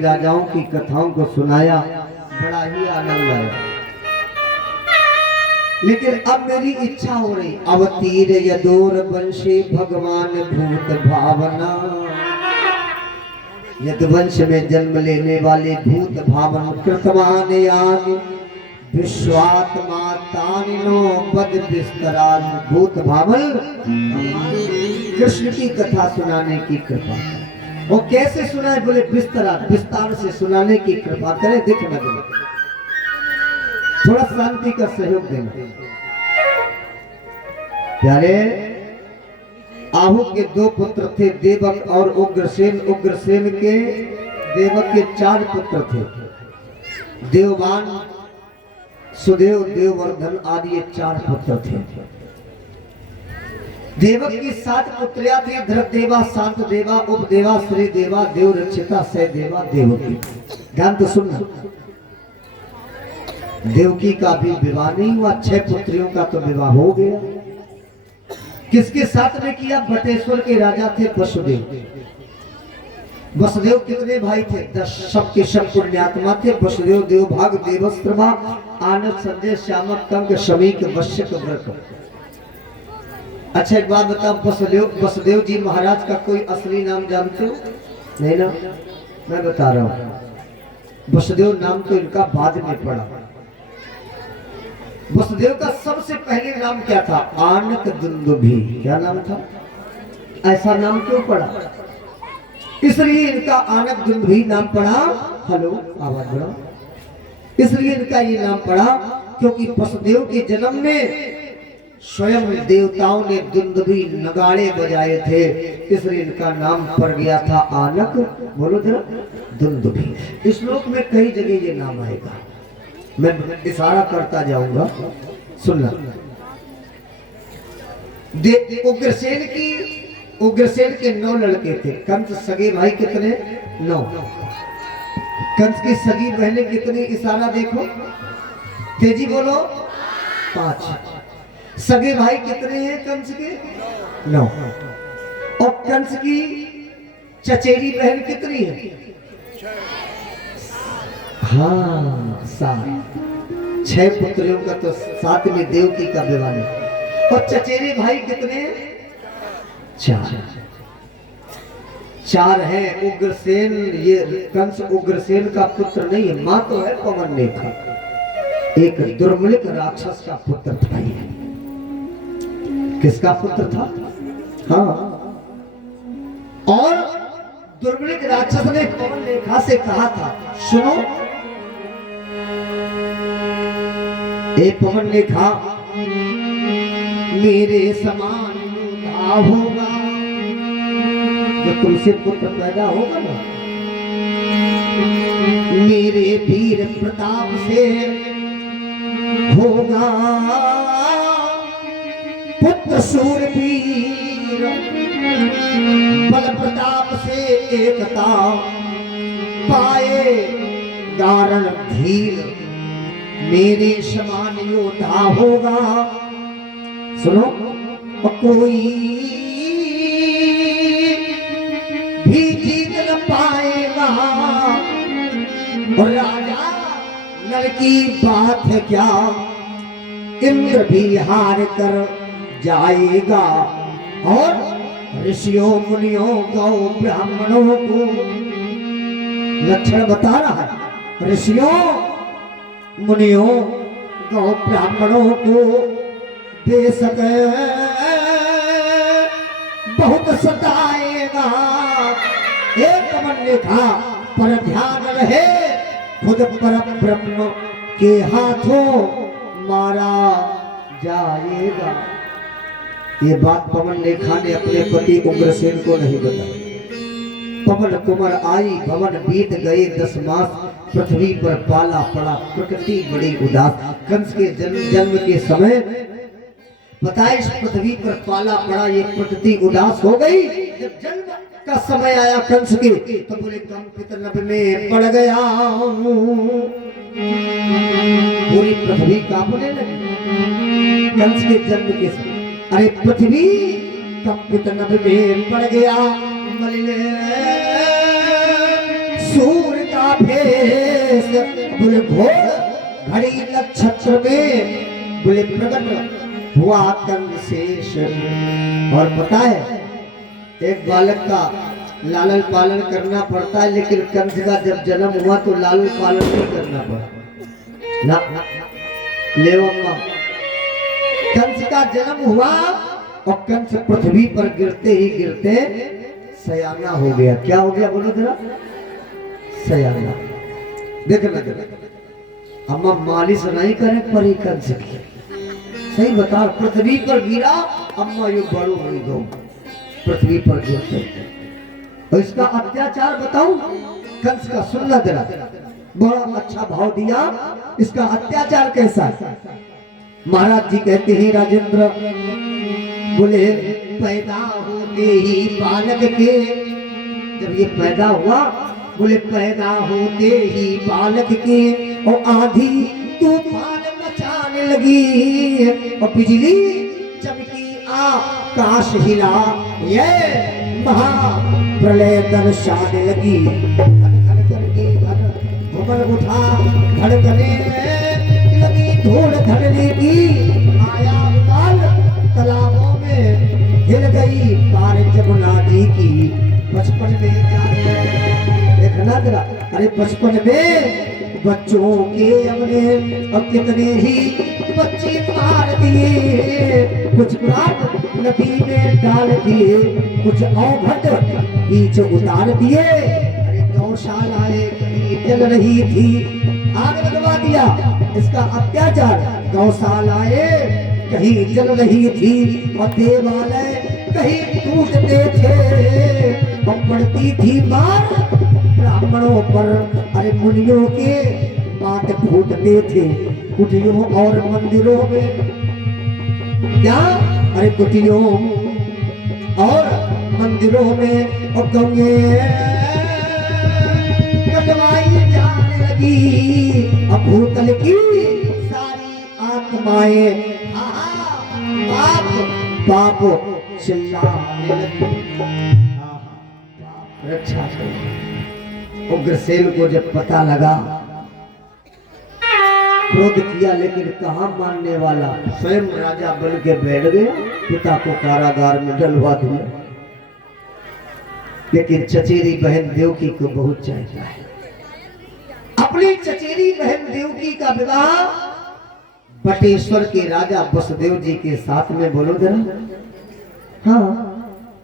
राजाओं की कथाओं को सुनाया, बड़ा ही आनंद आया। लेकिन अब मेरी इच्छा हो रही, अब तीर यदोर वंशे भगवान भूत भावना। यदुवंश में जन्म लेने वाले भूत भावन कृतमान यान विश्वात्मा तानिनो पद विस्तरान। भूत भावन कृष्ण की कथा सुनाने की कृपा। वो कैसे सुनाए? बोले विस्तार से सुनाने की कृपा करें। देखना बोले थोड़ा शांति का सहयोग देना। प्यारे, आहू के दो पुत्र थे, देवक और उग्रसेन। उग्रसेन के देवक के 4 पुत्र थे, देववान, सुदेव, देववर्धन आदि ये 4 पुत्र थे। देवक की 7 पुत्रियां थी, धृतदेवा, शांतदेवा, उपदेवा, श्रीदेवा, देवरक्षिता, सहदेवा, देवकी। ध्यान तो सुनना, देवकी का भी विवाह नहीं हुआ, 6 पुत्रियों का तो विवाह हो गया। किसके साथ में किया? बटेश्वर के राजा थे वसुदेव। वसुदेव कितने भाई थे? 10। सबके सब पुण्यात्मा थे। वसुदेव, देवभाग, देवस्त्रमा, आनंद, संजय, श्यामक, कंक, शमीक, वश्यक, व्रत। अच्छा एक बात बताओ, वसुदेव जी महाराज का कोई असली नाम जानते हो? नहीं ना, मैं बता रहा हूं। वसुदेव नाम तो इनका बाद में पड़ा। वसुदेव का सबसे पहले नाम क्या था? आनक दुंदुभी। क्या नाम था? ऐसा नाम क्यों पड़ा? इसलिए इनका आनक दुंदुभी नाम पड़ा। हेलो, आवाज बढ़ाओ। इसलिए इनका ये नाम पड़ा क्योंकि वसुदेव के जन्म में स्वयं देवताओं ने दुंदुभी नगाड़े बजाए थे, इसलिए इनका नाम पड़ गया था आनक। बोलो जरा, दुंदुभी। इस श्लोक में कई जगह ये नाम आएगा, मैं इशारा करता जाऊंगा, सुनना। उग्रसेन के 9 लड़के थे। कंस सगे भाई कितने? 9। कंस की सगी बहनें कितनी? इशारा देखो, तेजी बोलो। 5। सगे भाई कितने हैं कंस के? 9। और कंस की चचेरी बहन कितनी है? हाँ, 7। 6 पुत्रियों का तो 7 में देवकी का विवाह है। और चचेरे भाई कितने? 4 है। उग्रसेन, ये कंस उग्रसेन का पुत्र नहीं है, मां तो है पवन लेखा। एक दुर्मलिक राक्षस का पुत्र था ये। किसका पुत्र था? हाँ, और दुर्मलिक राक्षस ने पवन लेखा से कहा था, सुनो ए पवन लेखा, मेरे समान योद्धा होगा जो तुमसे पुत्र पैदा होगा ना, मेरे वीर प्रताप से होगा पुत्र शूरवीर, बल प्रताप से एकता पाए दारण धीर, मेरे समान योद्धा होगा। सुनो, कोई भी जीत न पाएगा। और राजा नर की बात है क्या, इंद्र भी हार कर जाएगा। और ऋषियों, मुनियों, गौ ब्राह्मणों को लक्षण बता रहा है। ऋषियों, मुनियों, गौ ब्राह्मणों को बेशक बहुत सताएगा। एक पवन लेखा पर ध्यान रहे, खुद पर ब्रह्म के हाथों मारा जाएगा। ये बात पवन लेखा ने अपने पति उग्रसेन को नहीं बताई। पवन कुमार आई, भवन बीत गए 10 मास, पृथ्वी पर पाला पड़ा, प्रकृति बड़ी उदास। कंस के जन्म के समय बताए, इस पृथ्वी पर पाला पड़ा, ये प्रकृति उदास हो गई। जब जन्म का समय आया कंस के, तो बोले कंपित नभ में पड़ गया, पूरी पृथ्वी कांपने लगी कंस के जन्म के समय। अरे पृथ्वी कंपित नभ में पड़ गया, मलिन सूर्य फेस, बोले घोड़ घड़ी नक्षत्र में बोले प्रकट हुआ कंसेश। और पता है एक बालक का लालन पालन करना पड़ता है, लेकिन कंस का जब जन्म हुआ तो लालन पालन नहीं करना पड़ा ना। ले अम्मा, कंस का जन्म हुआ और कंस पृथ्वी पर गिरते ही गिरते सयाना हो गया। क्या हो गया बोलो जरा? सयाना। देखना अम्मा मालिश नहीं करे परी कंस की, सही बता। पृथ्वी पर गिरा अम्मा ये बड़ो हुई गो पृथ्वी पर गिरते। और इसका अत्याचार बताऊं कंस का, सुनना जरा, बड़ा अच्छा भाव दिया। इसका अत्याचार कैसा है? महाराज जी कहते हैं राजेंद्र बोले पैदा होते ही बालक के, जब ये पैदा हुआ बोले पैदा होते ही बालक के और आंधी तूफान मचाने लगी और बिजली चमकी आकाश हिला, ये महा प्रलय दर्शाने लगी। धड़ करके घुमर उठा, धड़कने लगी धूल धड़ने की, आया उबाल तालाबों में हिल गई पार जमुना जी की। बचपन में देखना जरा, अरे बचपन में बच्चों के हमने अब कितने ही बच्चे मार दिए, कुछ प्राण नदी में डाल दिए, कुछ औभट बीच उतार दिए। अरे गौशालाएं कहीं जल रही थी, आग लगवा दिया। इसका अत्याचार, गौशालाएं कहीं जल रही थी और देवालय कहीं टूटते थे और पड़ती थी मार ब्राह्मणों पर। अरे मुनियों के माथ फूटते थे कुटियों और मंदिरों में। क्या? अरे कुटियों और मंदिरों में और गौएं कटवाई जाने लगी। अब भूतल की सारी आत्माएं पाप पाप चिल्लाने लगी। रक्षा करो। उग्रसेन को जब पता लगा क्रोध किया, लेकिन कहाँ मानने वाला, स्वयं राजा बन के बैठ गया, पिता को कारागार में डलवा दिया। लेकिन चचेरी बहन देवकी को बहुत चाहता है। अपनी चचेरी बहन देवकी का विवाह बटेश्वर के राजा वसुदेव जी के साथ में, बोलो जरा। हाँ,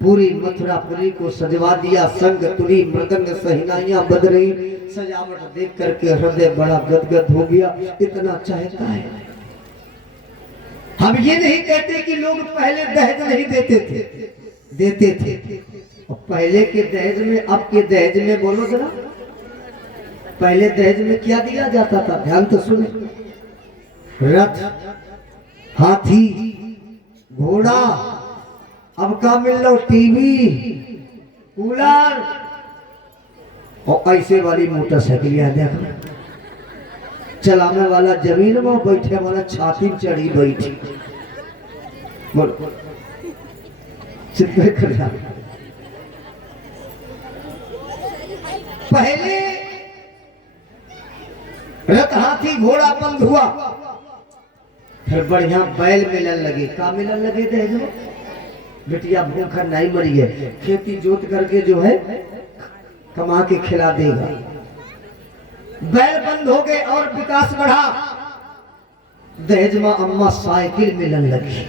पूरी मथुरापुरी को सजवा दिया। संग तुली मृदंग सहिनाइयां बज रही, सजावट देख करके हृदय बड़ा गदगद हो गया। इतना चाहता है। हम ये नहीं कहते कि लोग पहले दहेज नहीं देते थे, देते थे। और पहले के दहेज में, अब के दहेज में बोलो जरा। पहले दहेज में क्या दिया जाता था? ध्यान तो सुने। रथ, हाथी, घोड़ा, अब का मिल लो टीवी, कूलर और ऐसे वाली मोटरसाइकिल। देखो चलाने वाला जमीन में, बैठे वाला छाती चढ़ी बैठी। बोलो कर। पहले रथ, हाथी, घोड़ा बंद हुआ, फिर बढ़िया बैल मिलन लगे। का मिलन लगे दहेज में? बेटिया भूखा नहीं मरी है, खेती जोत करके जो है कमा के खिला देगा। बैल बंद हो गए और विकास बढ़ा। दहेज में अम्मा साइकिल मिलन लगी।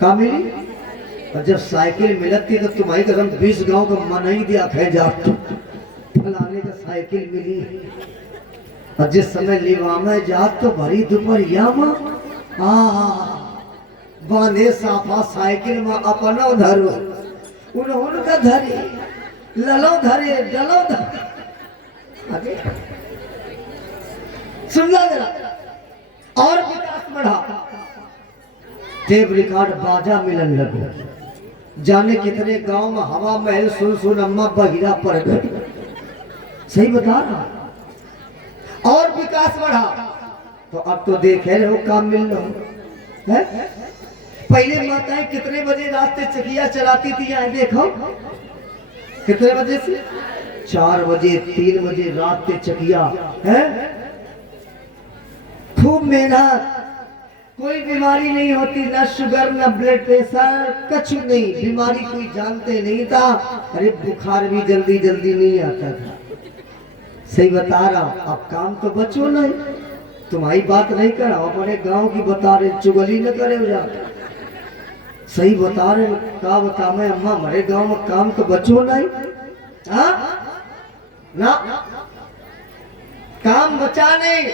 का मिली? और जब साइकिल मिलती तो तुम्हारी कसम 20 गांव का मन ही दिया खे जा फलाने का साइकिल मिली। और जिस समय लेवा में जात तो भरी दोपहरिया में बांधे साफा साइकिल में अपनो धरो, उनका धरे, ललो धरे, डलो धरे। सुनना जरा, और विकास बढ़ा। टेप रिकॉर्ड बाजा मिलन लगे। जाने कितने गांव में हवा महल सुन सुन अम्मा बहिरा पड़ गई। सही बता रहा। और विकास बढ़ा तो अब तो देखे रहे हो काम मिल रहा है। पहले माताएं कितने बजे रास्ते चकिया चलाती थी, यहाँ देखो कितने बजे से 4 बजे 3 बजे रात के चकिया है, खूब मेहनत, कोई बीमारी नहीं होती, ना शुगर ना ब्लड प्रेशर, कुछ नहीं, बीमारी कोई जानते नहीं था। अरे बुखार भी जल्दी जल्दी नहीं आता था। सही बता रहा हूं, अब काम तो बचो नहीं, तुम्हारी बात नहीं कर रहा, अपने गांव की बता रहे, चुगली न करे जा। सही बता रहे, का बता मैं अम्मा, हमारे गांव में काम तो बचो नहीं। हाँ ना, काम बचा नहीं,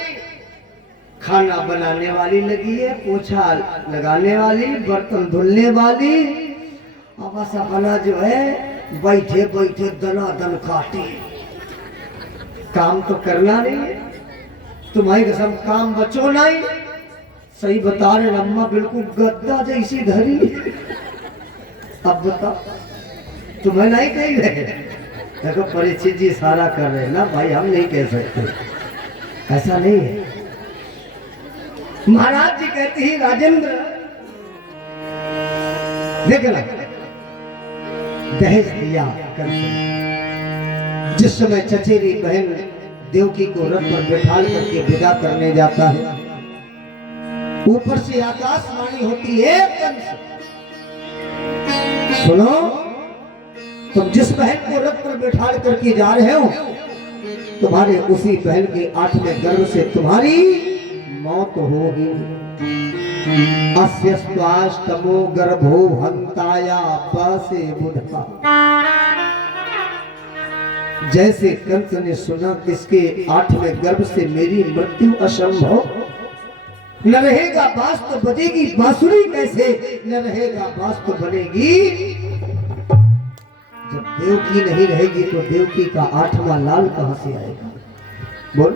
खाना बनाने वाली लगी है, पोछा लगाने वाली, बर्तन धुलने वाली, अब अपना जो है बैठे बैठे दनादन काटे, काम तो करना नहीं है। तुम्हारी कसम काम बचो नहीं। सही बता रहे अम्मा, बिल्कुल गद्दा जैसी धरी। अब बता, तुम्हें नहीं कही रहे, देखो परीक्षित जी सारा कर रहे ना भाई, हम नहीं कह सकते, ऐसा नहीं है। महाराज जी कहते हैं राजेंद्र देखना, दहेज दिया कंस। जिस समय चचेरी बहन देवकी को रथ पर बैठाल करके विदा करने जाता है, ऊपर से आकाशवाणी होती है, कंस सुनो, तुम जिस बहन को रथ पर बैठाल करके जा रहे हो, तुम्हारे उसी बहन के 8वें गर्भ से तुम्हारी मौत होगी। अस्यस्वाष्टमो गर्भो हंताया पसे बुधा। जैसे कंस ने सुना किसके 8वें गर्भ से मेरी मृत्यु असंभव, न रहेगा बांस तो बजेगी बांसुरी कैसे, न रहेगा बांस तो बनेगी। जब देवकी नहीं रहेगी तो देवकी का 8वां लाल कहां से आएगा, बोल।